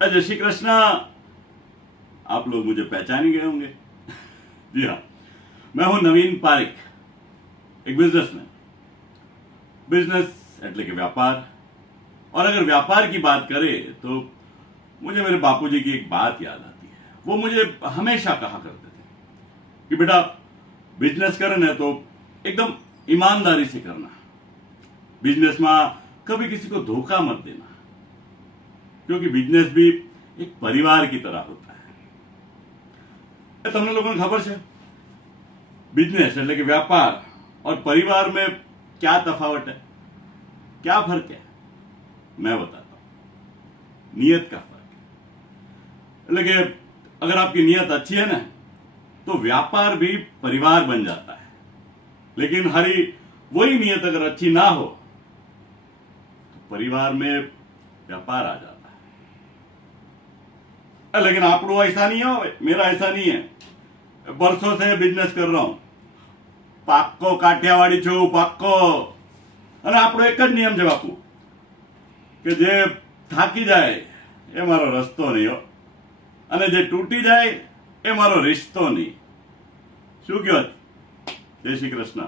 जय श्री कृष्णा। आप लोग मुझे पहचान ही गए होंगे। जी हाँ, मैं हूं नवीन पारिक, एक बिजनेसमैन। बिजनेस એટલે કે व्यापार। और अगर व्यापार की बात करें तो मुझे मेरे बापूजी की एक बात याद आती है। वो मुझे हमेशा कहा करते थे कि बेटा, बिजनेस करे ना तो एकदम ईमानदारी से करना। बिजनेस में कभी किसी को धोखा मत देना, क्योंकि बिजनेस भी एक परिवार की तरह होता है। તમને લોકોને ખબર છે बिजनेस એટલે કે व्यापार और परिवार में क्या तफावत है, क्या फर्क है? मैं बताता हूं। नियत का फर्क है। એટલે કે अगर आपकी नियत अच्छी है ना तो व्यापार भी परिवार बन जाता है, लेकिन हरी वही नियत अगर अच्छी ना हो तो परिवार में व्यापार आ जाता है। लेकिन આપણું ऐसा नहीं है, मेरा ऐसा नहीं है। बरसों से बिजनेस कर रहा हूं, પાક્કો કાઠિયાવાડી છું, પાક્કો। અને આપણો એક જ નિયમ છે બાપુ કે જે થાકી જાય એ મારો રસ્તો નહીં હો, અને જે તૂટી જાય એ મારો રિશ્તો નહીં। શું કહો? જય શ્રી કૃષ્ણ।